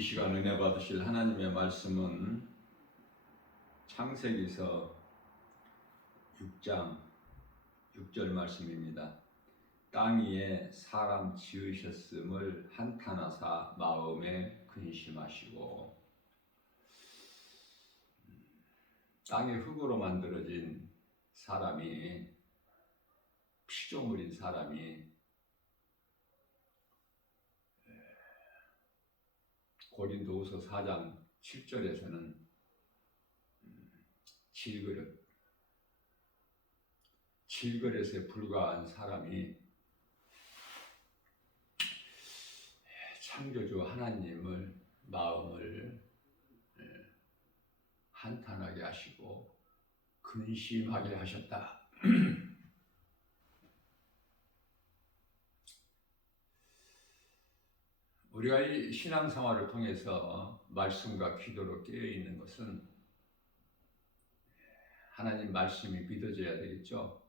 이 시간 은혜 받으실 하나님의 말씀은 창세기서 6장 6절 말씀입니다. 땅 위에 사람 지으셨음을 한탄하사 마음에 근심하시고. 땅의 흙으로 만들어진 사람이, 피조물인 사람이 고린도후서 4장 7절에서는 질그릇에 불과한 사람이 창조주 하나님을 마음을 한탄하게 하시고 근심하게 하셨다. 우리가 이 신앙생활을 통해서 말씀과 기도로 깨어있는 것은 하나님 말씀이 믿어져야 되겠죠.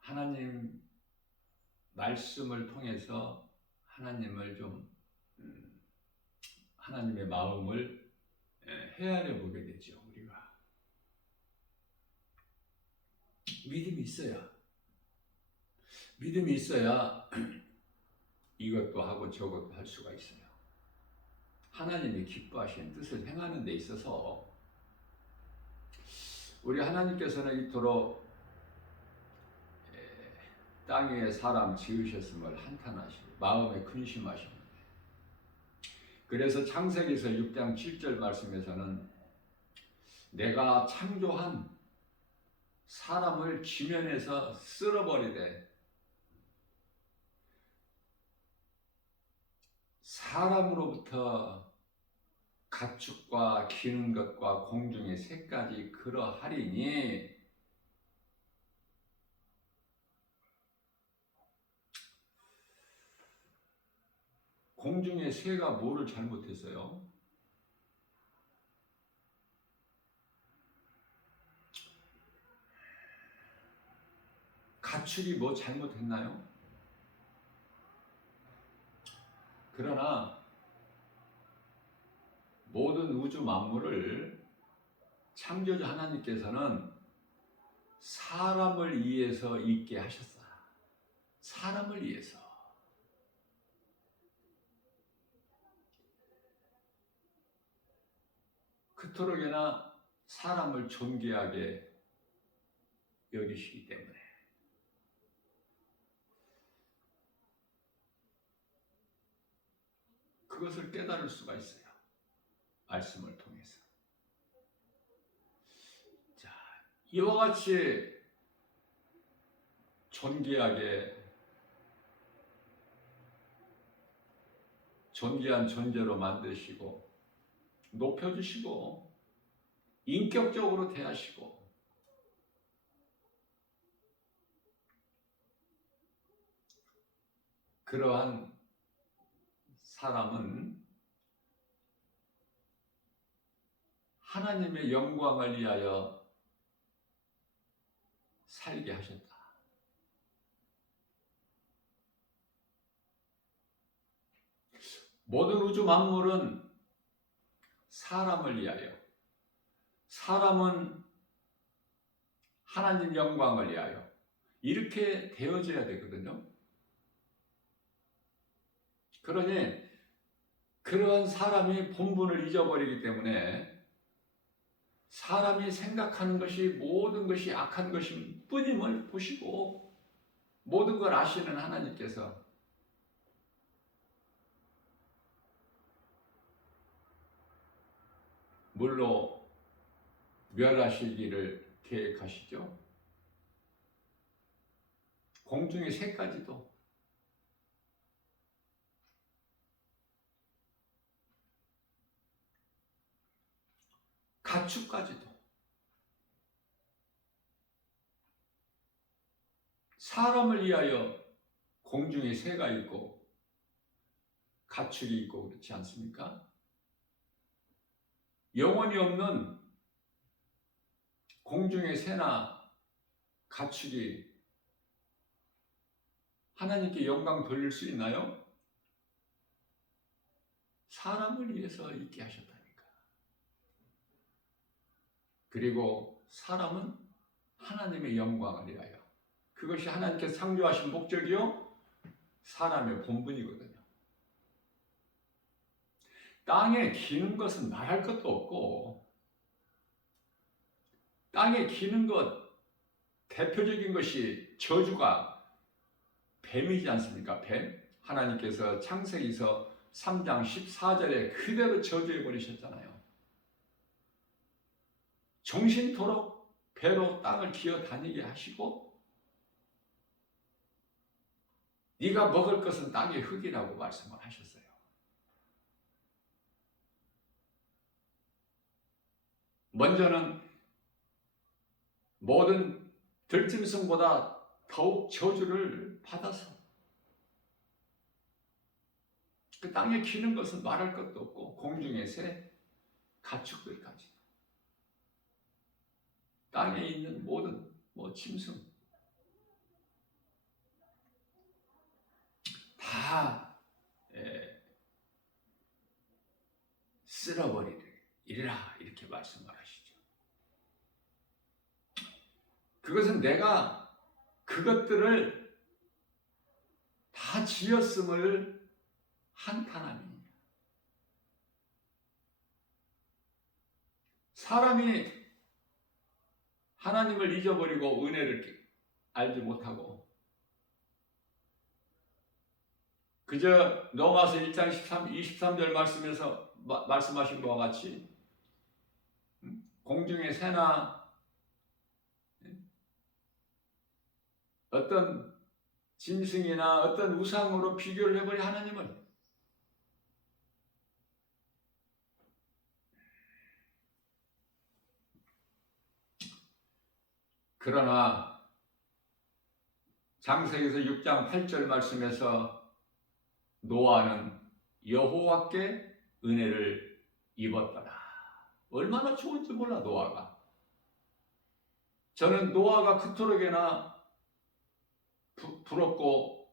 하나님 말씀을 통해서 하나님을 하나님의 마음을 헤아려 보게 되죠. 우리가 믿음이 있어야 이것도 하고 저것도 할 수가 있어요. 하나님이 기뻐하시는 뜻을 행하는 데 있어서 우리 하나님께서는 이토록 땅 위에 사람 지으셨음을 한탄하시고 마음에 근심하십니다. 그래서 창세기서 6장 7절 말씀에서는 내가 창조한 사람을 지면에서 쓸어버리되 사람으로부터 가축과 기는 것과 공중의 새까지 그러하리니 공중의 새가 뭐를 잘못했어요? 가축이 뭐 잘못했나요? 그러나 모든 우주 만물을 창조주 하나님께서는 사람을 위해서 있게 하셨어요. 사람을 위해서. 그토록이나 사람을 존귀하게 여기시기 때문에 그것을 깨달을 수가 있어요. 말씀을 통해서. 자, 이와 같이 존귀한 존재로 만드시고 높여주시고 인격적으로 대하시고 그러한 사람은 하나님의 영광을 위하여 살게 하셨다. 모든 우주 만물은 사람을 위하여, 사람은 하나님 영광을 위하여 이렇게 되어져야 되거든요. 그러니 그러한 사람이 본분을 잊어버리기 때문에 사람이 생각하는 것이 모든 것이 악한 것임 뿐임을 보시고 모든 걸 아시는 하나님께서 물로 멸하시기를 계획하시죠. 공중의 새까지도 가축까지도 사람을 위하여 공중에 새가 있고 가축이 있고 그렇지 않습니까? 영혼이 없는 공중의 새나 가축이 하나님께 영광 돌릴 수 있나요? 사람을 위해서 있게 하셨다니까. 그리고 사람은 하나님의 영광을 위하여. 그것이 하나님께서 창조하신 목적이요, 사람의 본분이거든요. 땅에 기는 것은 말할 것도 없고, 땅에 기는 것 대표적인 것이 저주가 뱀이지 않습니까? 뱀. 하나님께서 창세기서 3장 14절에 그대로 저주해 버리셨잖아요. 정신토록 배로 땅을 기어 다니게 하시고, 네가 먹을 것은 땅의 흙이라고 말씀을 하셨어요. 먼저는 모든 들짐승보다 더욱 저주를 받아서 그 땅에 기는 것은 말할 것도 없고, 공중의 새, 가축들까지, 땅에 있는 모든 짐승 다 쓸어버리리라, 이렇게 말씀을 하시죠. 그것은 내가 그것들을 다 지었음을 한탄함입니다. 사람이 하나님을 잊어버리고 은혜를 알지 못하고 그저 로마서 1장 23절 말씀에서 말씀하신 바와 같이 공중의 새나 어떤 짐승이나 어떤 우상으로 비교를 해버린 하나님을, 그러나 창세기서 6장 8절 말씀에서 노아는 여호와께 은혜를 입었더라. 얼마나 좋은지 몰라, 노아가. 저는 노아가 그토록이나 부럽고,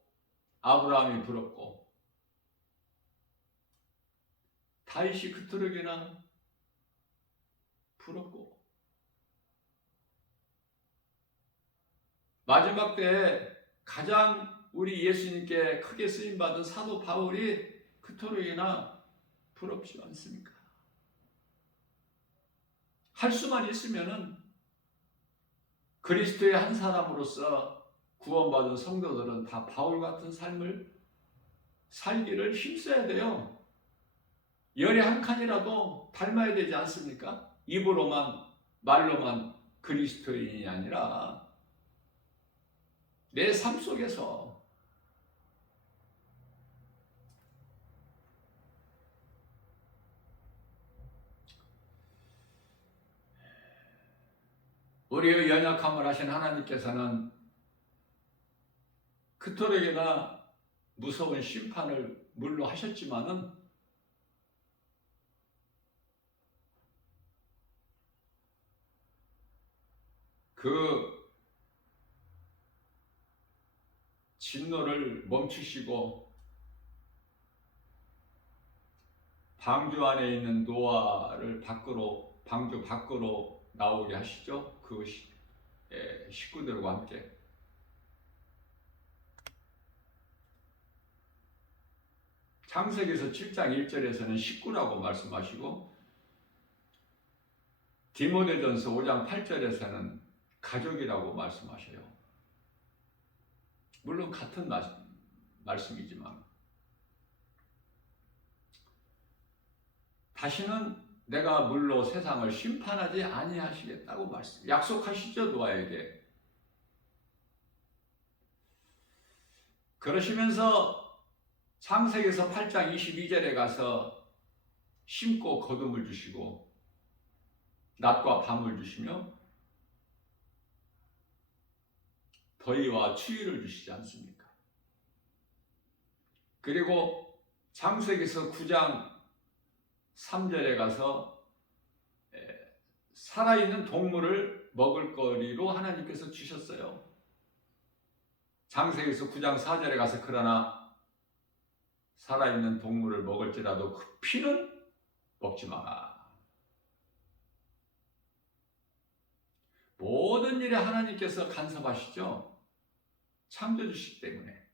아브라함이 부럽고, 다윗이 그토록이나 부럽고, 마지막 때에 가장 우리 예수님께 크게 쓰임받은 사도 바울이 그토록이나 부럽지 않습니까? 할 수만 있으면은 그리스도의 한 사람으로서 구원받은 성도들은 다 바울 같은 삶을 살기를 힘써야 돼요. 열의 한 칸이라도 닮아야 되지 않습니까? 입으로만, 말로만 그리스도인이 아니라 내 삶 속에서 우리의 연약함을 하신 하나님께서는 그토록이나 무서운 심판을 물론 하셨지만은 그 진노를 멈추시고 방주 안에 있는 노아를 방주 밖으로 나오게 하시죠. 그 식구들과 함께. 창세기서 7장 1절에서는 식구라고 말씀하시고, 디모데전서 5장 8절에서는 가족이라고 말씀하셔요. 물론 같은 말씀이지만, 다시는 내가 물로 세상을 심판하지 아니하시겠다고 약속하시죠, 노아에게. 그러시면서 창세기서 8장 22절에 가서 심고 거둠을 주시고 낮과 밤을 주시며 더위와 추위를 주시지 않습니까? 그리고 창세기서 9장 3절에 가서 살아있는 동물을 먹을 거리로 하나님께서 주셨어요. 장세기서 9장 4절에 가서 그러나 살아있는 동물을 먹을지라도 그 피는 먹지 마라. 모든 일에 하나님께서 간섭하시죠. 창조주시기 때문에.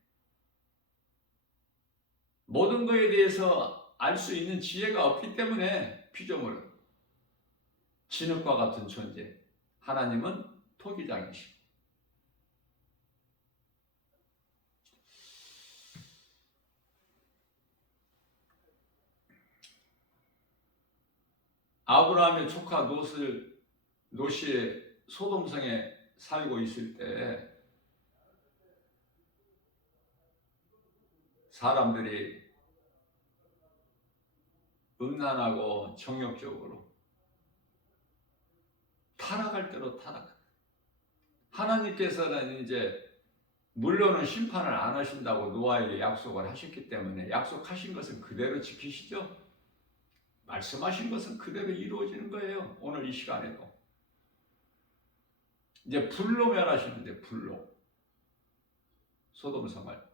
모든 것에 대해서 알 수 있는 지혜가 없기 때문에 피조물은 진흙과 같은 존재, 하나님은 토기장이시고. 아브라함의 조카 롯이 소돔성에 살고 있을 때 사람들이 음란하고 정욕적으로 타락할 대로 타락. 하나님께서는 이제 물론은 심판을 안 하신다고 노아에게 약속을 하셨기 때문에 약속하신 것은 그대로 지키시죠. 말씀하신 것은 그대로 이루어지는 거예요. 오늘 이 시간에도. 이제 불로 멸하시는데, 불로. 소돔성을.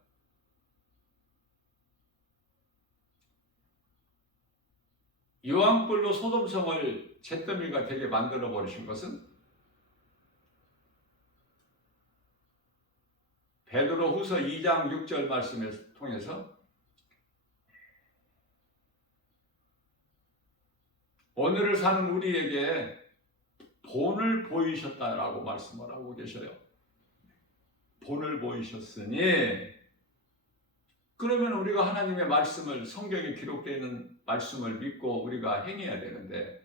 유황불로 소돔성을 잿더미가 되게 만들어 버리신 것은 베드로후서 2장 6절 말씀을 통해서 오늘을 사는 우리에게 본을 보이셨다라고 말씀을 하고 계셔요. 본을 보이셨으니, 그러면 우리가 하나님의 말씀을, 성경에 기록되어 있는 말씀을 믿고 우리가 행해야 되는데,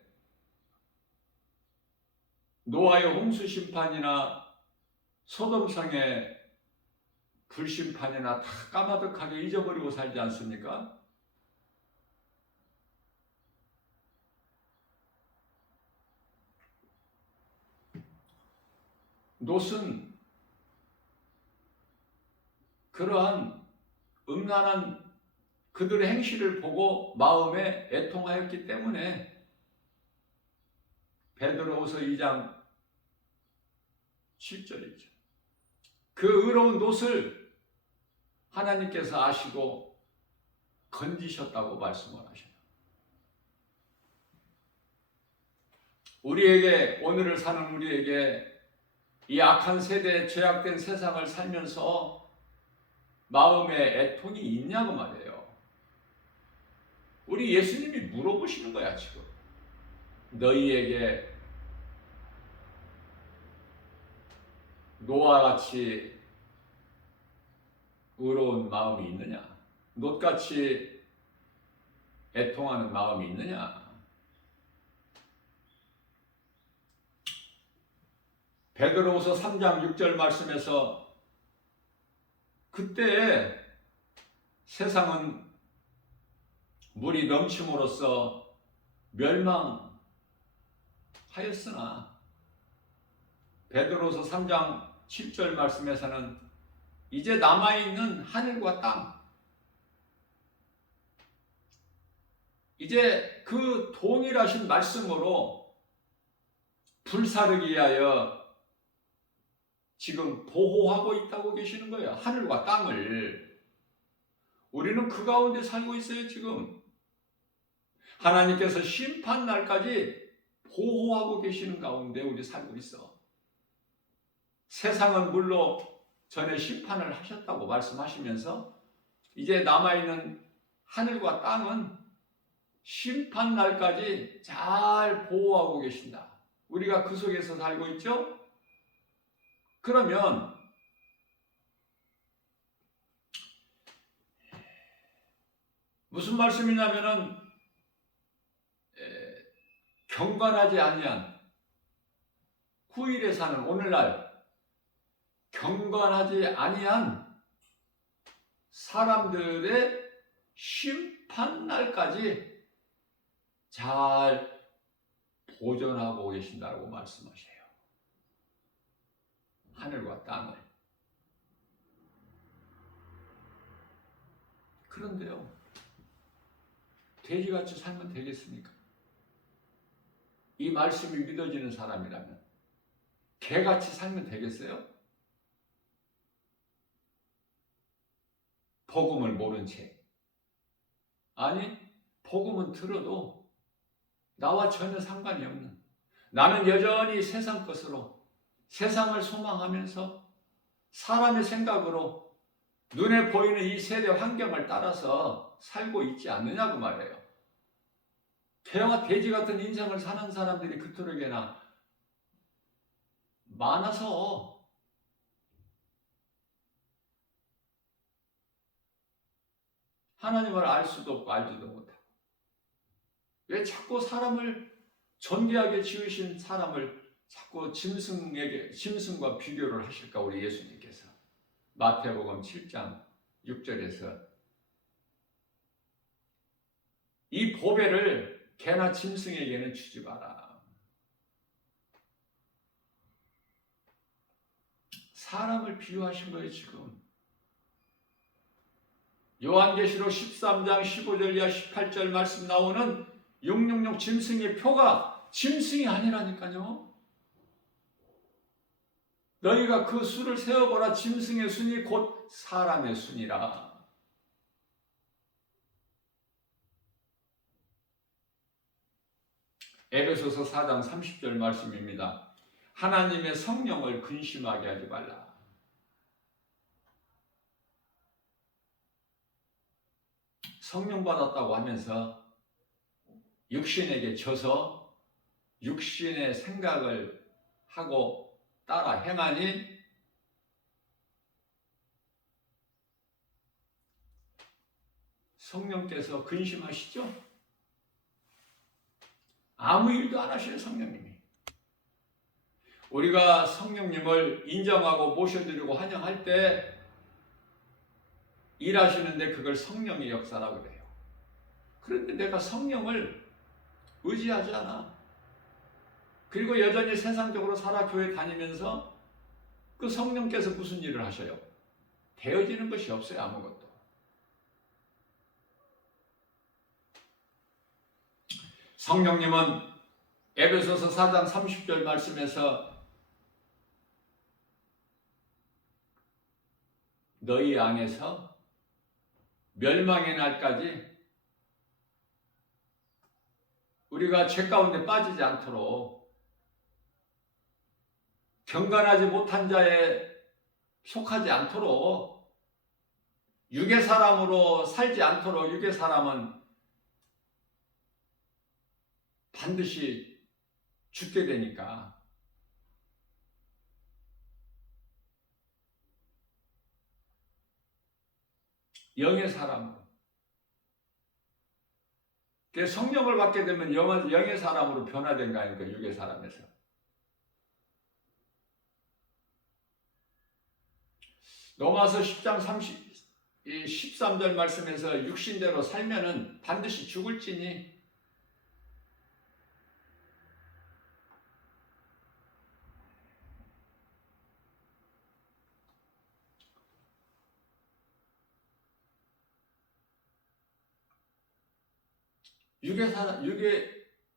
노아의 홍수 심판이나 소돔성의 불심판이나 다 까마득하게 잊어버리고 살지 않습니까? 롯은 그러한 음란한 그들의 행실을 보고 마음에 애통하였기 때문에 베드로후서 2장 7절이죠. 그 의로운 롯을 하나님께서 아시고 건지셨다고 말씀을 하셔요. 우리에게, 오늘을 사는 우리에게 이 악한 세대, 죄악된 세상을 살면서 마음에 애통이 있냐고 말이에요. 우리 예수님이 물어보시는 거야, 지금. 너희에게 노아와 같이 의로운 마음이 있느냐? 롯같이 애통하는 마음이 있느냐? 베드로후서 3장 6절 말씀에서 그때 세상은 물이 넘침으로써 멸망하였으나 베드로후서 3장 7절 말씀에서는 이제 남아있는 하늘과 땅, 이제 그 동일하신 말씀으로 불사르기 위하여 지금 보호하고 있다고 계시는 거예요. 하늘과 땅을. 우리는 그 가운데 살고 있어요, 지금. 하나님께서 심판 날까지 보호하고 계시는 가운데 우리 살고 있어. 세상은 물로 전에 심판을 하셨다고 말씀하시면서 이제 남아있는 하늘과 땅은 심판 날까지 잘 보호하고 계신다. 우리가 그 속에서 살고 있죠? 그러면 무슨 말씀이냐면은 경건하지 아니한 후일에 사는 오늘날 경건하지 아니한 사람들의 심판날까지 잘 보존하고 계신다고 말씀하셔요. 하늘과 땅을. 그런데요, 돼지같이 살면 되겠습니까? 이 말씀이 믿어지는 사람이라면 개같이 살면 되겠어요? 복음을 모른 채. 아니, 복음은 들어도 나와 전혀 상관이 없는, 나는 여전히 세상 것으로 세상을 소망하면서 사람의 생각으로 눈에 보이는 이 세대 환경을 따라서 살고 있지 않느냐고 말해요. 개와 돼지 같은 인생을 사는 사람들이 그토록이나 많아서 하나님을 알 수도 없고 알지도 못하고, 왜 자꾸 사람을 존귀하게 지으신 사람을 자꾸 짐승과 비교를 하실까? 우리 예수님께서 마태복음 7장 6절에서 이 보배를 개나 짐승에게는 주지 마라. 사람을 비유하신 거예요. 지금 요한계시록 13장 15절 이하 18절 말씀 나오는 666 짐승의 표가 짐승이 아니라니까요. 너희가 그 수를 세어보라. 짐승의 순이 곧 사람의 순이라. 에베소서 4장 30절 말씀입니다. 하나님의 성령을 근심하게 하지 말라. 성령 받았다고 하면서 육신에게 져서 육신의 생각을 하고 따라 행하니 성령께서 근심하시죠? 아무 일도 안 하셔요. 성령님이. 우리가 성령님을 인정하고 모셔드리고 환영할 때 일하시는데 그걸 성령의 역사라고 그래요. 그런데 내가 성령을 의지하지 않아. 그리고 여전히 세상적으로 살아 교회 다니면서 그 성령께서 무슨 일을 하셔요? 되어지는 것이 없어요. 아무것도. 성령님은 에베소서 4장 30절 말씀에서 너희 안에서 멸망의 날까지 우리가 죄 가운데 빠지지 않도록 경건하지 못한 자에 속하지 않도록 육의 사람으로 살지 않도록 육의 사람은 반드시 죽게 되니까 영의 사람으로 성령을 받게 되면 영의 사람으로 변화된 거 아닙니까? 육의 사람에서. 로마서 10장 13절 말씀에서 육신대로 살면은 반드시 죽을지니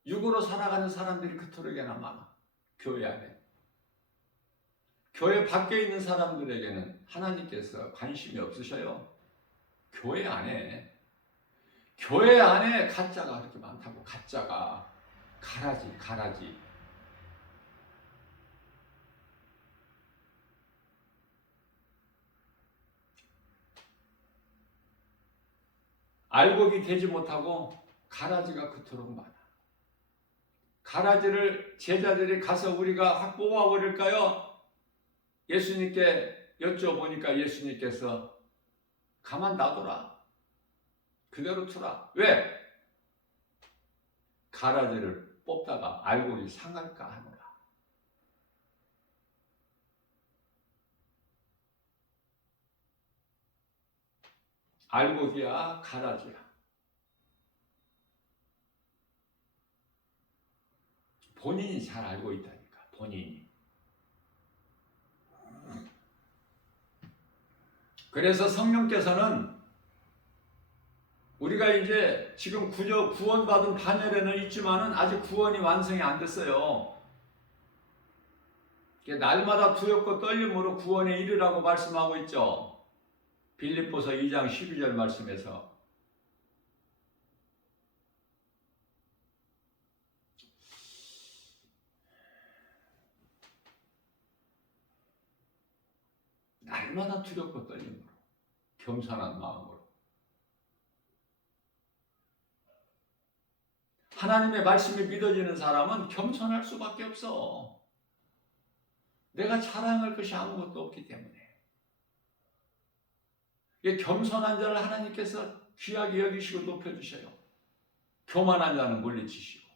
육으로 살아가는 사람들이 그토록이나 많아. 교회 안에. 교회 밖에 있는 사람들에게는 하나님께서 관심이 없으셔요. 교회 안에 가짜가 그렇게 많다고. 가짜가 가라지. 알곡이 되지 못하고 가라지가 그토록 많아. 가라지를 제자들이 가서 우리가 확 뽑아버릴까요? 예수님께 여쭤보니까 예수님께서 가만 놔둬라. 그대로 두라. 왜? 가라지를 뽑다가 알곡이 상할까 하노라. 알곡이야, 가라지야. 본인이 잘 알고 있다니까. 본인이. 그래서 성령께서는 우리가 이제 지금 구원받은 반열에는 있지만은 아직 구원이 완성이 안 됐어요. 날마다 두렵고 떨림으로 구원에 이르라고 말씀하고 있죠. 빌립보서 2장 12절 말씀에서 날마다 두렵고 떨림으로 겸손한 마음으로 하나님의 말씀이 믿어지는 사람은 겸손할 수밖에 없어. 내가 자랑할 것이 아무것도 없기 때문에. 겸손한 자를 하나님께서 귀하게 여기시고 높여주셔요. 교만한 자는 물리치시고.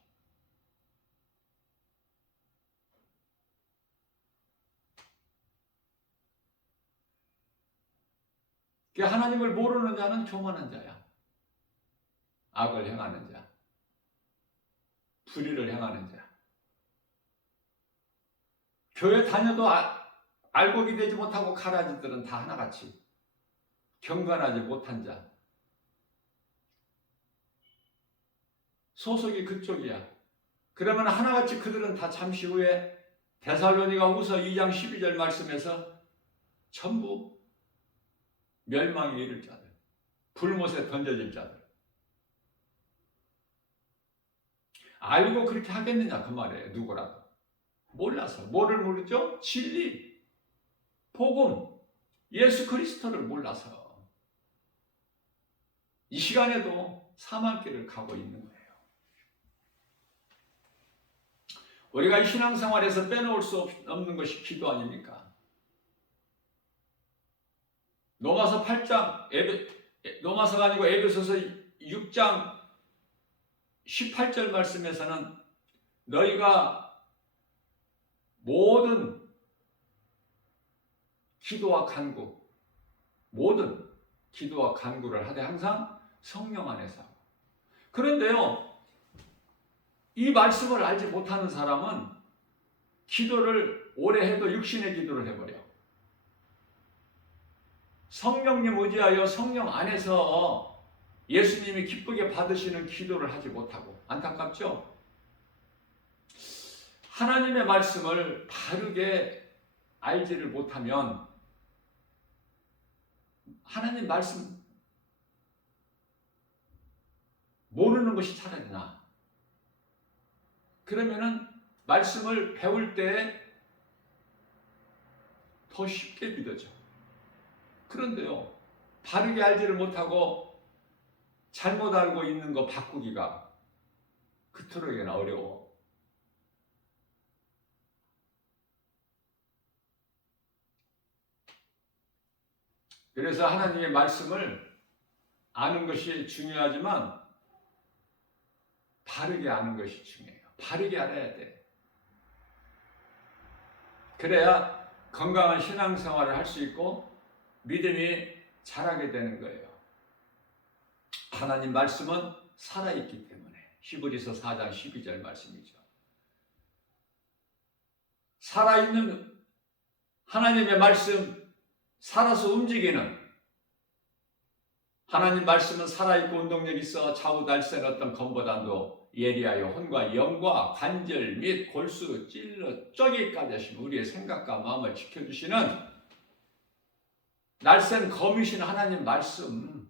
하나님을 모르는 자는 교만한 자야. 악을 행하는 자, 불의를 행하는 자. 교회 다녀도 알곡이 되지 못하고 가라지들은 다 하나같이 경건하지 못한 자. 소속이 그쪽이야. 그러면 하나같이 그들은 다 잠시 후에 데살로니가후서 2장 12절 말씀에서 전부 멸망에 이를 자들, 불못에 던져질 자들. 알고 그렇게 하겠느냐 그 말이에요. 누구라도. 몰라서. 뭐를 모르죠? 진리, 복음, 예수 그리스도를 몰라서 이 시간에도 사망길을 가고 있는 거예요. 우리가 이 신앙생활에서 빼놓을 수 없는 것이 기도 아닙니까? 로마서 8장, 로마서가 아니고 에베소서 6장 18절 말씀에서는 너희가 모든 기도와 간구, 모든 기도와 간구를 하되 항상 성령 안에서. 그런데요, 이 말씀을 알지 못하는 사람은 기도를 오래 해도 육신의 기도를 해버려. 성령님 의지하여 성령 안에서 예수님이 기쁘게 받으시는 기도를 하지 못하고. 안타깝죠? 하나님의 말씀을 바르게 알지를 못하면 하나님 말씀 모르는 것이 차라리 나아. 그러면은 말씀을 배울 때 더 쉽게 믿어져. 그런데요, 바르게 알지를 못하고 잘못 알고 있는 거 바꾸기가 그토록이나 어려워. 그래서 하나님의 말씀을 아는 것이 중요하지만 바르게 아는 것이 중요해요. 바르게 알아야 돼. 그래야 건강한 신앙생활을 할 수 있고 믿음이 자라게 되는 거예요. 하나님 말씀은 살아있기 때문에. 히브리서 4장 12절 말씀이죠. 살아있는 하나님의 말씀, 살아서 움직이는 하나님 말씀은 살아있고 운동력 있어 좌우 날쌘 어떤 검보단도 예리하여 혼과 영과 관절 및 골수 찔러 쪼개기까지 하시는 우리의 생각과 마음을 지켜주시는 날쌘 검이신 하나님 말씀.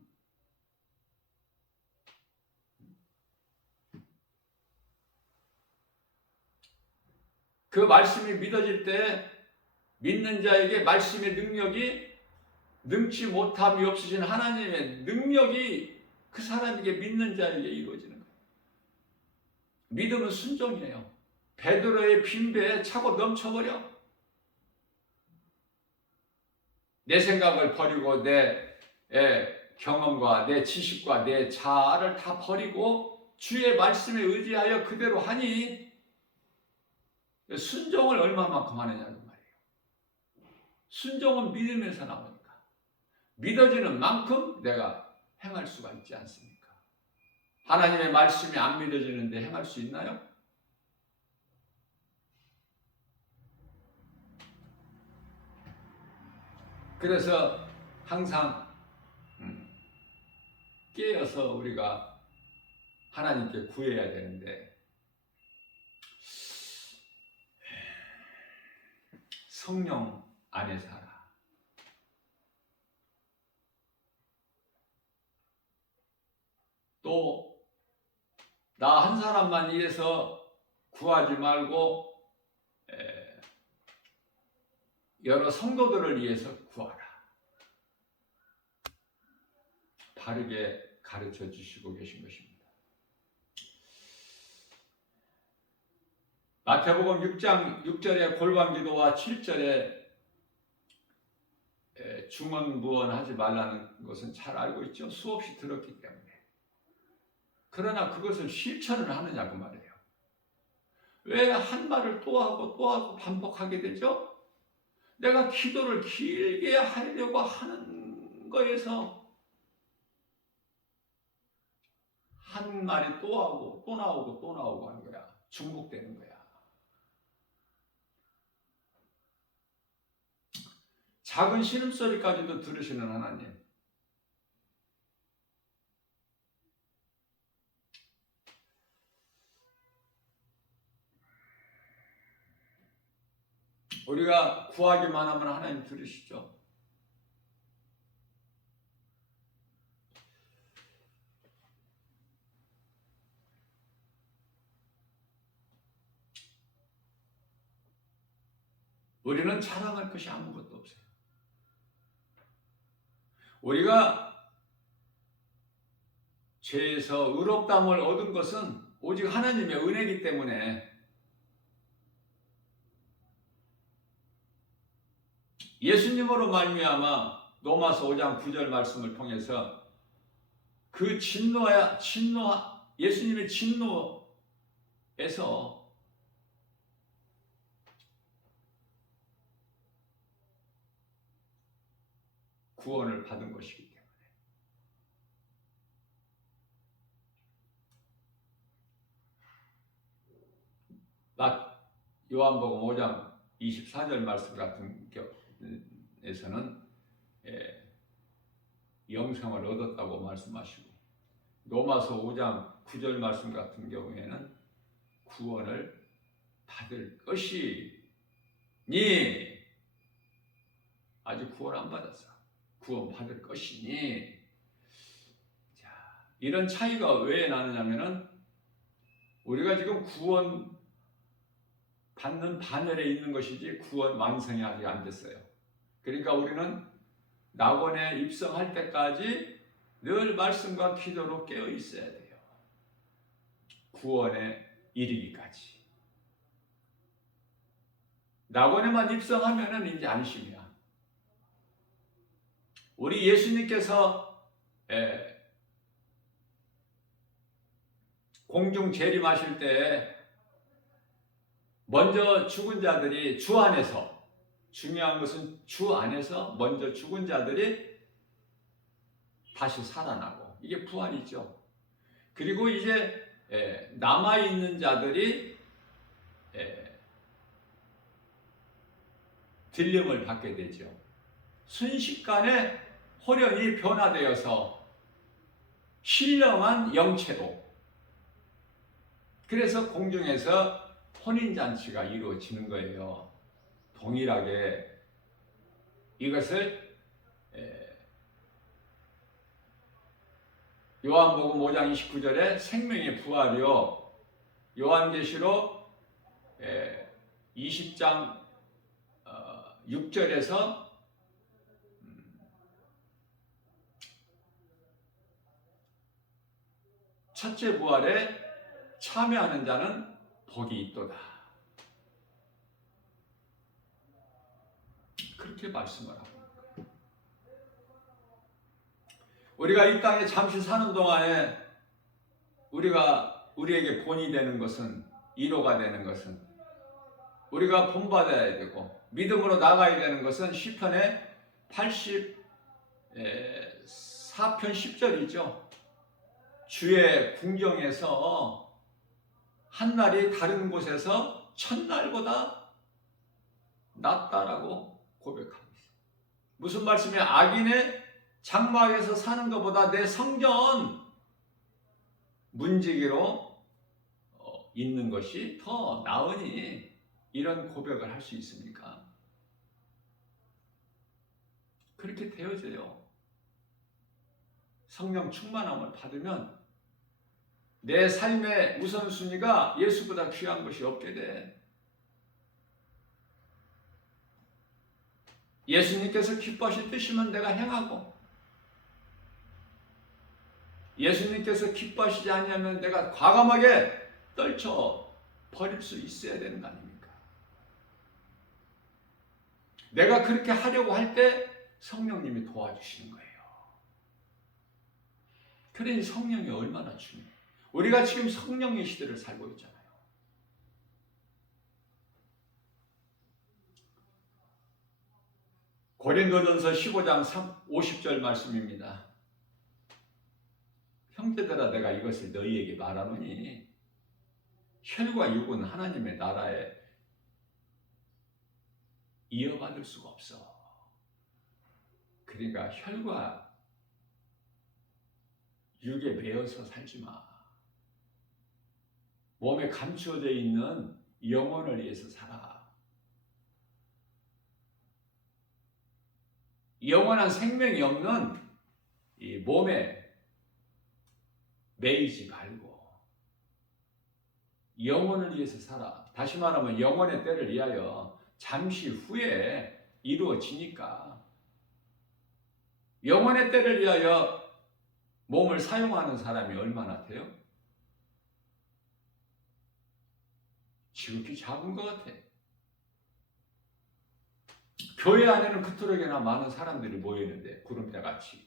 그 말씀이 믿어질 때 믿는 자에게 말씀의 능력이 능치 못함이 없으신 하나님의 능력이 그 사람에게 믿는 자에게 이루어지는 거예요. 믿음은 순종이에요. 베드로의 빈배에 차고 넘쳐버려. 내 생각을 버리고 내 경험과 내 지식과 내 자아를 다 버리고 주의 말씀에 의지하여 그대로 하니 순종을 얼마만큼 하느냐는 말이에요. 순종은 믿음에서 나오니까. 믿어지는 만큼 내가 행할 수가 있지 않습니까? 하나님의 말씀이 안 믿어지는데 행할 수 있나요? 그래서 항상 깨어서 우리가 하나님께 구해야 되는데 성령 안에 살아. 또 나 한 사람만 위해서 구하지 말고 여러 성도들을 위해서 구하라. 바르게 가르쳐 주시고 계신 것입니다. 마태복음 6장 6절의 골방기도와 7절에 중언부언하지 말라는 것은 잘 알고 있죠. 수없이 들었기 때문에. 그러나 그것을 실천을 하느냐 그 말이에요. 왜 한 말을 또 하고 또 하고 반복하게 되죠? 내가 기도를 길게 하려고 하는 거에서 한 말이 또 하고 또 나오고 또 나오고 하는 거야. 중복되는 거야. 작은 신음소리까지도 들으시는 하나님. 우리가 구하기만 하면 하나님 들으시죠. 우리는 자랑할 것이 아무것도 없어요. 우리가 죄에서 의롭다함을 얻은 것은 오직 하나님의 은혜이기 때문에 예수님으로 말미암아 로마서 5장 9절 말씀을 통해서 그 예수님의 진노에서 구원을 받은 것이기 때문에 요한복음 5장 24절 말씀 같은 경우에서는 영생을 얻었다고 말씀하시고 로마서 5장 9절 말씀 같은 경우에는 구원을 받을 것이니 아직 구원 안 받았어. 구원 받을 것이니. 자, 이런 차이가 왜 나느냐면은 우리가 지금 구원 받는 반열에 있는 것이지 구원 완성이 아직 안 됐어요. 그러니까 우리는 낙원에 입성할 때까지 늘 말씀과 기도로 깨어 있어야 돼요. 구원에 이르기까지. 낙원에만 입성하면은 이제 안심이야. 우리 예수님께서 공중 재림하실 때 먼저 죽은 자들이 주 안에서, 중요한 것은 주 안에서 먼저 죽은 자들이 다시 살아나고, 이게 부활이죠. 그리고 이제 남아있는 자들이 들림을 받게 되죠. 순식간에 호련이 변화되어서 신령한 영체로, 그래서 공중에서 혼인잔치가 이루어지는 거예요. 동일하게. 이것을 요한복음 5장 29절에 생명의 부활이요, 요한계시록 20장 6절에서 첫째 부활에 참여하는 자는 복이 있도다. 그렇게 말씀을 하고 있는 거예요. 우리가 이 땅에 잠시 사는 동안에 우리에게 본이 되는 것은, 이로가 되는 것은 우리가 본받아야 되고 믿음으로 나가야 되는 것은 시편의 84편 10절이죠. 주의 궁경에서 한날이 다른 곳에서 첫날보다 낫다라고 고백하고 있어요. 무슨 말씀이야? 악인의 장막에서 사는 것보다 내 성전 문지기로 있는 것이 더 나으니, 이런 고백을 할 수 있습니까? 그렇게 되어져요. 성령 충만함을 받으면 내 삶의 우선순위가 예수보다 귀한 것이 없게 돼. 예수님께서 기뻐하실 뜻이면 내가 행하고, 예수님께서 기뻐하시지 아니하면 내가 과감하게 떨쳐 버릴 수 있어야 되는 거 아닙니까? 내가 그렇게 하려고 할 때 성령님이 도와주시는 거예요. 그러니 성령이 얼마나 중요해요. 우리가 지금 성령의 시대를 살고 있잖아요. 고린도전서 15장 50절 말씀입니다. 형제들아, 내가 이것을 너희에게 말하노니 혈과 육은 하나님의 나라에 이어받을 수가 없어. 그러니까 혈과 육에 매여서 살지 마. 몸에 감추어져 있는 영혼을 위해서 살아. 영원한 생명이 없는 이 몸에 매이지 말고 영혼을 위해서 살아. 다시 말하면 영혼의 때를 위하여 잠시 후에 이루어지니까. 영혼의 때를 위하여 몸을 사용하는 사람이 얼마나 돼요? 지극히 작은 것 같아. 교회 안에는 그토록이나 많은 사람들이 모이는데 구름대같이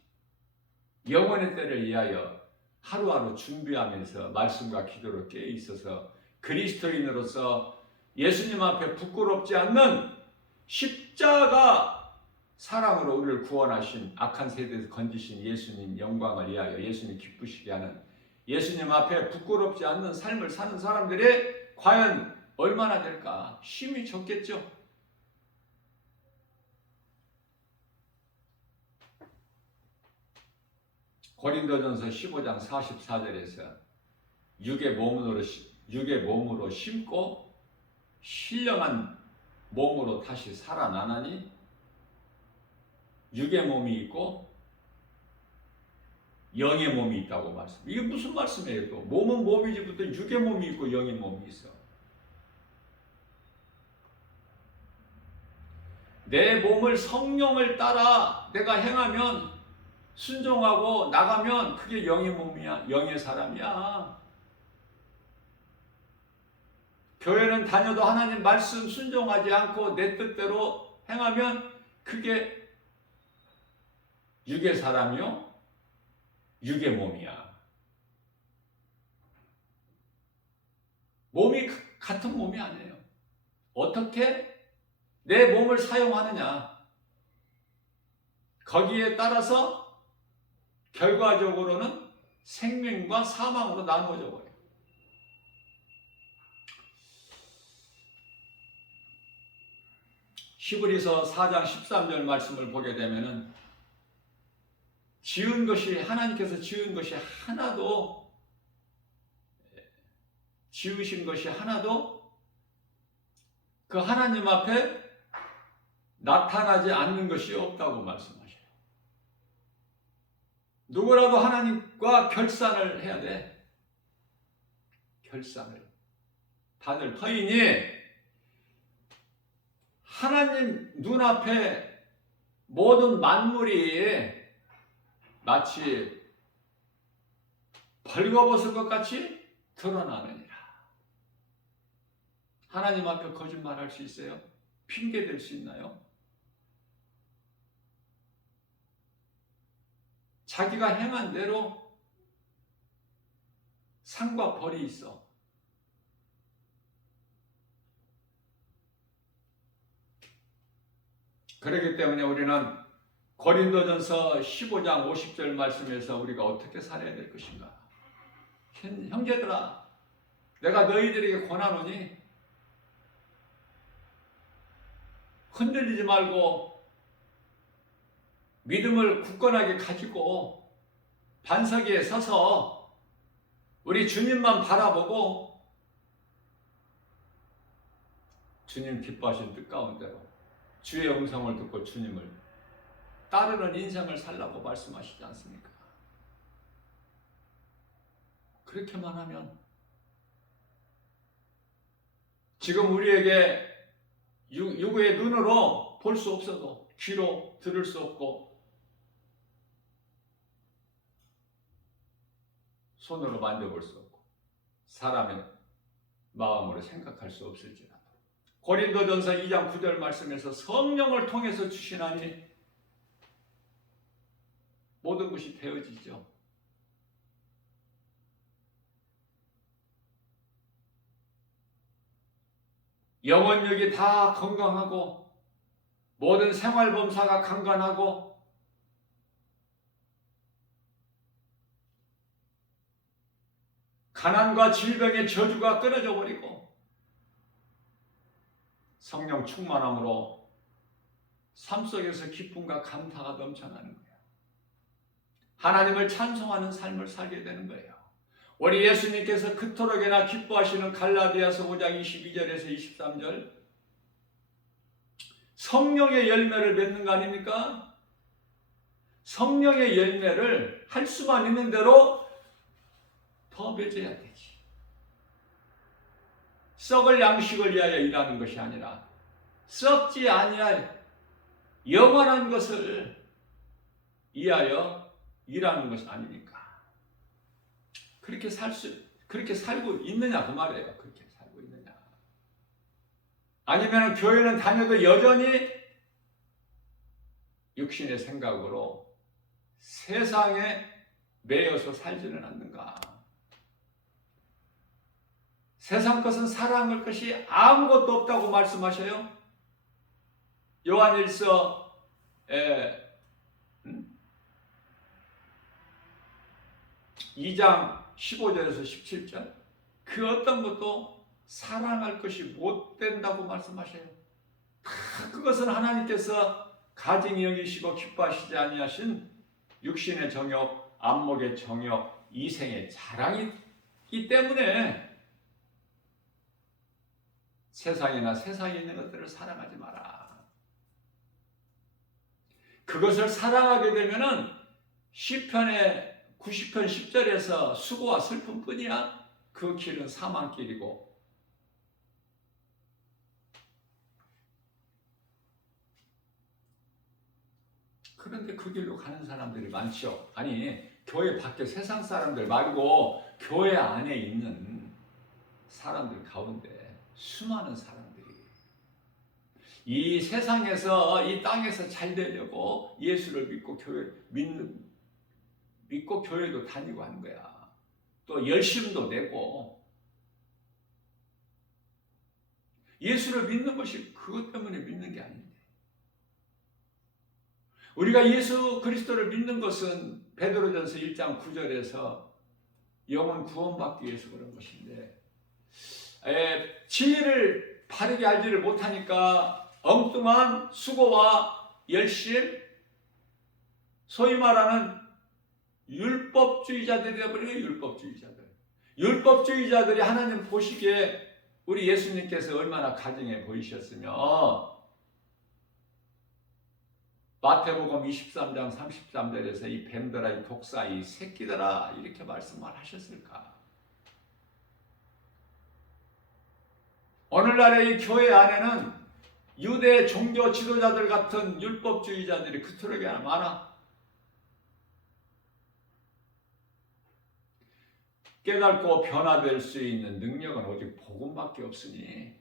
영혼의 때를 위하여 하루하루 준비하면서 말씀과 기도로 깨어 있어서 그리스도인으로서 예수님 앞에 부끄럽지 않는 십자가 사랑으로 우리를 구원하신, 악한 세대에서 건지신 예수님 영광을 위하여 예수님 기쁘시게 하는, 예수님 앞에 부끄럽지 않는 삶을 사는 사람들이 과연 얼마나 될까? 힘이 적겠죠. 고린도전서 15장 44절에서 육의 몸으로 심고 신령한 몸으로 다시 살아나나니 육의 몸이 있고 영의 몸이 있다고 말씀. 이게 무슨 말씀이에요? 또 몸은 몸이지부터 육의 몸이 있고 영의 몸이 있어. 내 몸을 성령을 따라 내가 행하면, 순종하고 나가면 그게 영의 몸이야. 영의 사람이야. 교회는 다녀도 하나님 말씀 순종하지 않고 내 뜻대로 행하면 그게 육의 사람이요, 육의 몸이야. 몸이 같은 몸이 아니에요. 어떻게 내 몸을 사용하느냐, 거기에 따라서 결과적으로는 생명과 사망으로 나누어져 버려요. 히브리서 4장 13절 말씀을 보게 되면은 하나님께서 지으신 것이 하나도 그 하나님 앞에 나타나지 않는 것이 없다고 말씀하셔요. 누구라도 하나님과 결산을 해야 돼. 결산을. 다들 터이니 하나님 눈앞에 모든 만물이 마치 벌거벗은 것 같이 드러나느니라. 하나님 앞에 거짓말할 수 있어요? 핑계 댈 수 있나요? 자기가 행한 대로 상과 벌이 있어. 그렇기 때문에 우리는 고린도전서 15장 50절 말씀에서 우리가 어떻게 살아야 될 것인가? 형제들아, 내가 너희들에게 권하노니 흔들리지 말고 믿음을 굳건하게 가지고 반석에 서서 우리 주님만 바라보고 주님 기뻐하신 뜻 가운데로 주의 음성을 듣고 주님을 따르는 인생을 살라고 말씀하시지 않습니까? 그렇게만 하면 지금 우리에게 육의 눈으로 볼 수 없어도 귀로 들을 수 없고 손으로 만져볼 수 없고 사람의 마음으로 생각할 수 없을지라도 고린도전서 2장 9절 말씀에서 성령을 통해서 주시나니 모든 것이 되어지죠. 영혼력이 다 건강하고 모든 생활범사가 강건하고 가난과 질병의 저주가 끊어져 버리고 성령 충만함으로 삶 속에서 기쁨과 감사가 넘쳐나는 거예요. 하나님을 찬송하는 삶을 살게 되는 거예요. 우리 예수님께서 그토록이나 기뻐하시는 갈라디아서 5장 22절에서 23절 성령의 열매를 맺는 거 아닙니까? 성령의 열매를 할 수만 있는 대로 더 맺어야 되지. 썩을 양식을 위하여 일하는 것이 아니라 썩지 아니할 영원한 것을 위하여 일하는 것이 아닙니까? 그렇게 살고 있느냐 그 말이에요. 그렇게 살고 있느냐? 아니면 교회는 다녀도 여전히 육신의 생각으로 세상에 매여서 살지는 않는가? 세상 것은 사랑할 것이 아무것도 없다고 말씀하셔요. 요한일서 2장 15절에서 17절 그 어떤 것도 사랑할 것이 못 된다고 말씀하셔요. 다 그것은 하나님께서 가증히 여기시고 기뻐하시지 아니하신 육신의 정욕, 안목의 정욕, 이생의 자랑이기 때문에 세상이나 세상에 있는 것들을 사랑하지 마라. 그것을 사랑하게 되면은 시편의 90편 10절에서 수고와 슬픔뿐이야. 그 길은 사망길이고 그런데 그 길로 가는 사람들이 많죠. 아니 교회 밖에 세상 사람들 말고 교회 안에 있는 사람들 가운데 수많은 사람들이 이 세상에서 이 땅에서 잘 되려고 예수를 믿고 교회도 다니고 하는 거야. 또 열심도 내고 예수를 믿는 것이 그것 때문에 믿는 게 아닌데 우리가 예수 그리스도를 믿는 것은 베드로전서 1장 9절에서 영혼 구원받기 위해서 그런 것인데 진리를 바르게 알지를 못하니까 엉뚱한 수고와 열심 소위 말하는 율법주의자들이 되어버리고 율법주의자들이 하나님 보시기에 우리 예수님께서 얼마나 가증해 보이셨으며 마태복음 23장 33절에서 이 뱀들아 이 독사 이 새끼들아 이렇게 말씀을 하셨을까? 오늘날의 이 교회 안에는 유대 종교 지도자들 같은 율법주의자들이 그토록이나 많아. 깨닫고 변화될 수 있는 능력은 오직 복음밖에 없으니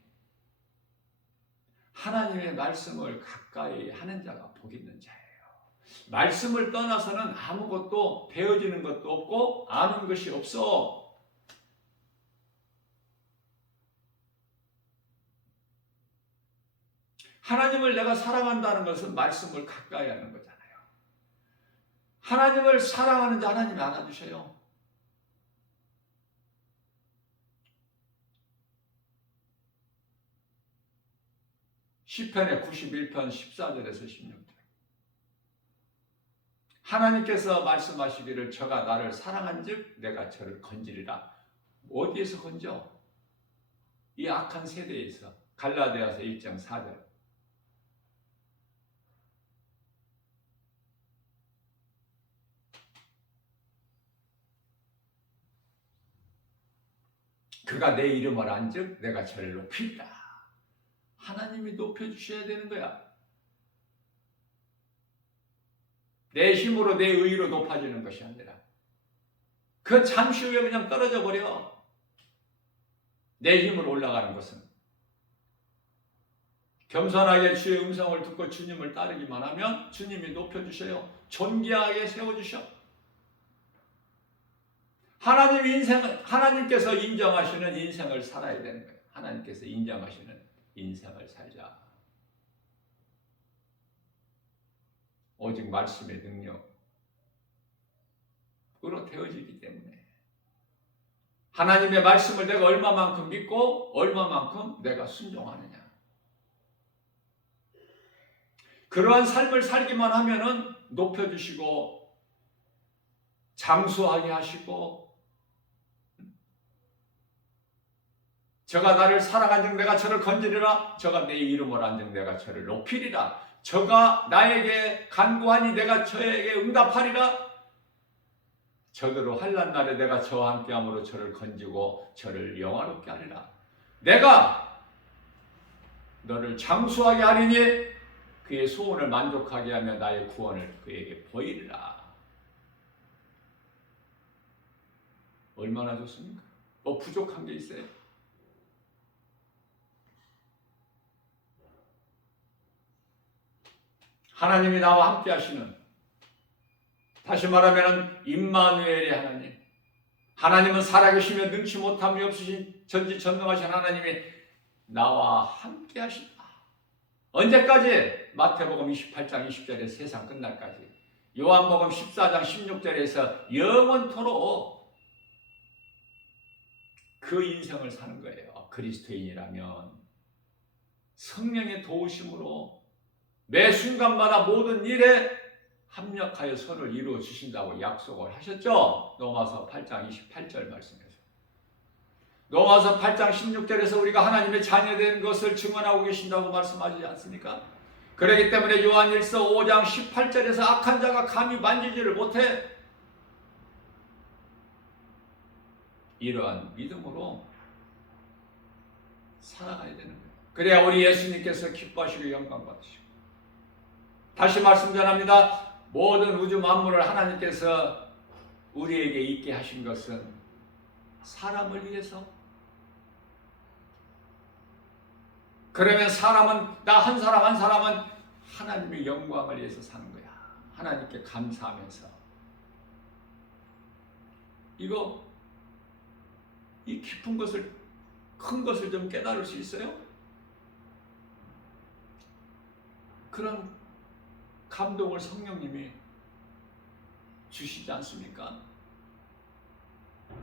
하나님의 말씀을 가까이 하는 자가 복 있는 자예요. 말씀을 떠나서는 아무것도 배워지는 것도 없고 아는 것이 없어. 하나님을 내가 사랑한다는 것은 말씀을 가까이 하는 거잖아요. 하나님을 사랑하는 자 하나님이 안아주셔요. 시편의 91편 14절에서 16절 하나님께서 말씀하시기를 저가 나를 사랑한즉 내가 저를 건지리라. 어디에서 건져? 이 악한 세대에서. 갈라디아서 1장 4절 그가 내 이름을 안즉 내가 저를 높이리라. 하나님이 높여주셔야 되는 거야. 내 힘으로 내 의로 높아지는 것이 아니라 그 잠시 후에 그냥 떨어져 버려. 내 힘으로 올라가는 것은 겸손하게 주의 음성을 듣고 주님을 따르기만 하면 주님이 높여주셔요. 존귀하게 세워주셔. 하나님께서 인정하시는 인생을 살아야 되는 거예요. 하나님께서 인정하시는 인생을 살자. 오직 말씀의 능력으로 되어지기 때문에 하나님의 말씀을 내가 얼마만큼 믿고 얼마만큼 내가 순종하느냐. 그러한 삶을 살기만 하면은 높여주시고 장수하게 하시고 저가 나를 사랑한즉 내가 저를 건지리라. 저가 내 이름을 안즉 내가 저를 높이리라. 저가 나에게 간구하니 내가 저에게 응답하리라. 저더러 환난 날에 내가 저와 함께함으로 저를 건지고 저를 영화롭게 하리라. 내가 너를 장수하게 하리니 그의 소원을 만족하게 하며 나의 구원을 그에게 보이리라. 얼마나 좋습니까? 뭐 부족한 게 있어요? 하나님이 나와 함께 하시는, 다시 말하면 임마누엘의 하나님, 하나님은 살아계시며 능치 못함이 없으신 전지전능하신 하나님이 나와 함께 하신다. 언제까지? 마태복음 28장 20절에 세상 끝날까지, 요한복음 14장 16절에서 영원토록 그 인생을 사는 거예요. 그리스도인이라면 성령의 도우심으로 매 순간마다 모든 일에 합력하여 선을 이루어 주신다고 약속을 하셨죠. 로마서 8장 28절 말씀에서. 로마서 8장 16절에서 우리가 하나님의 자녀된 것을 증언하고 계신다고 말씀하지 않습니까? 그렇기 때문에 요한일서 5장 18절에서 악한 자가 감히 만지지를 못해. 이러한 믿음으로 살아가야 되는 거예요. 그래야 우리 예수님께서 기뻐하시고 영광 받으시고. 다시 말씀 전합니다. 모든 우주 만물을 하나님께서 우리에게 있게 하신 것은 사람을 위해서. 그러면 나 한 사람 한 사람은 하나님의 영광을 위해서 사는 거야. 하나님께 감사하면서. 이 깊은 것을, 큰 것을 좀 깨달을 수 있어요? 그런 감동을 성령님이 주시지 않습니까?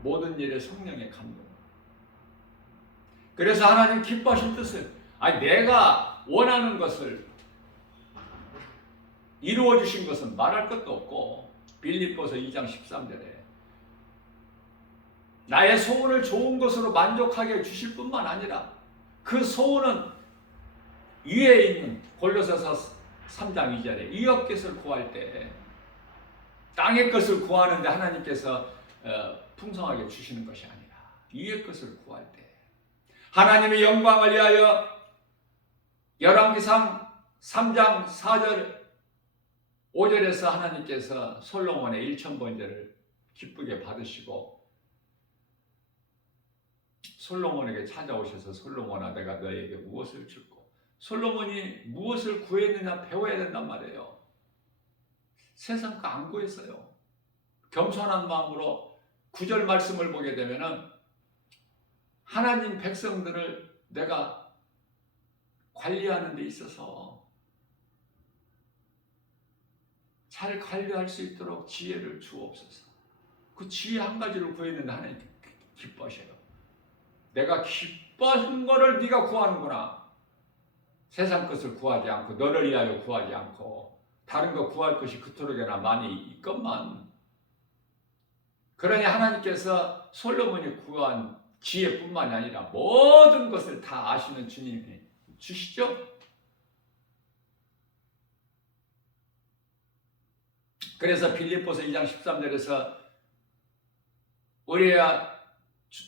모든 일에 성령의 감동. 그래서 하나님 기뻐하신 뜻을, 내가 원하는 것을 이루어 주신 것은 말할 것도 없고, 빌립보서 2장 13절에 나의 소원을 좋은 것으로 만족하게 해주실 뿐만 아니라 그 소원은 위에 있는 골로새서 3장 2절에 이업 것을 구할 때 땅의 것을 구하는데 하나님께서 풍성하게 주시는 것이 아니라 위의 것을 구할 때 하나님의 영광을 위하여 열왕기상 3장 4절 5절에서 하나님께서 솔로몬의 1000번제를 기쁘게 받으시고 솔로몬에게 찾아오셔서 솔로몬아 내가 너에게 무엇을 줄고, 솔로몬이 무엇을 구했느냐 배워야 된단 말이에요. 세상 거 안 구했어요. 겸손한 마음으로 9절 말씀을 보게 되면은 하나님 백성들을 내가 관리하는 데 있어서 잘 관리할 수 있도록 지혜를 주옵소서. 그 지혜 한 가지를 구했는데 하나님 기뻐하셔요. 내가 기뻐한 거를 네가 구하는구나. 세상 것을 구하지 않고 너를 위하여 구하지 않고 다른 거 구할 것이 그토록이나 많이 있건만. 그러니 하나님께서 솔로몬이 구한 지혜뿐만이 아니라 모든 것을 다 아시는 주님이 주시죠. 그래서 빌립보서 2장 13절에서 우리야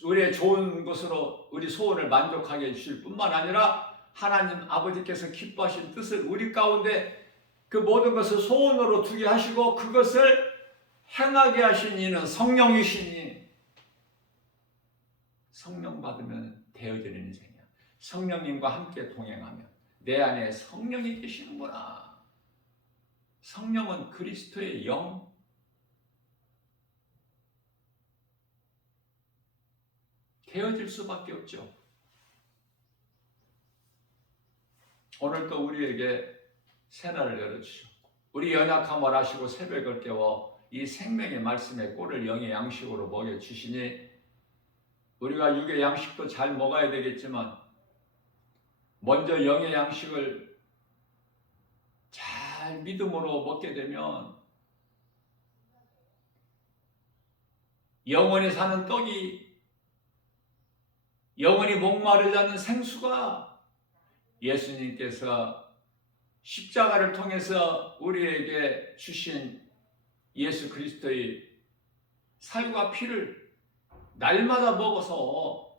우리의 좋은 것으로 우리 소원을 만족하게 해주실 뿐만 아니라 하나님 아버지께서 기뻐하신 뜻을 우리 가운데 그 모든 것을 소원으로 두게 하시고 그것을 행하게 하신 이는 성령이시니, 성령 받으면 되어지는 인생이야. 성령님과 함께 동행하면 내 안에 성령이 계시는구나. 성령은 그리스도의 영, 되어질 수밖에 없죠. 오늘 또 우리에게 새날을 열어주셨고 우리 연약함을 아시고 새벽을 깨워 이 생명의 말씀의 꼴을 영의 양식으로 먹여주시니 우리가 육의 양식도 잘 먹어야 되겠지만 먼저 영의 양식을 잘 믿음으로 먹게 되면 영원히 사는 떡이, 영원히 목마르지 않는 생수가 예수님께서 십자가를 통해서 우리에게 주신 예수 그리스도의 살과 피를 날마다 먹어서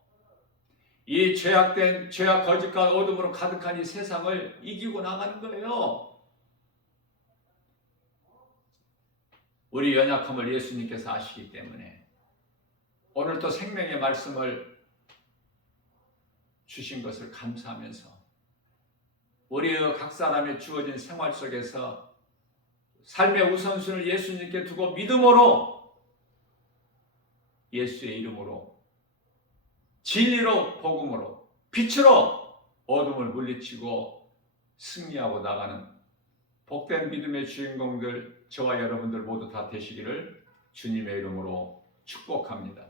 이 죄악된 죄악 거짓과 어둠으로 가득한 이 세상을 이기고 나가는 거예요. 우리 연약함을 예수님께서 아시기 때문에 오늘 또 생명의 말씀을 주신 것을 감사하면서 우리의 각 사람의 주어진 생활 속에서 삶의 우선순위를 예수님께 두고 믿음으로, 예수의 이름으로, 진리로, 복음으로, 빛으로 어둠을 물리치고 승리하고 나가는 복된 믿음의 주인공들, 저와 여러분들 모두 다 되시기를 주님의 이름으로 축복합니다.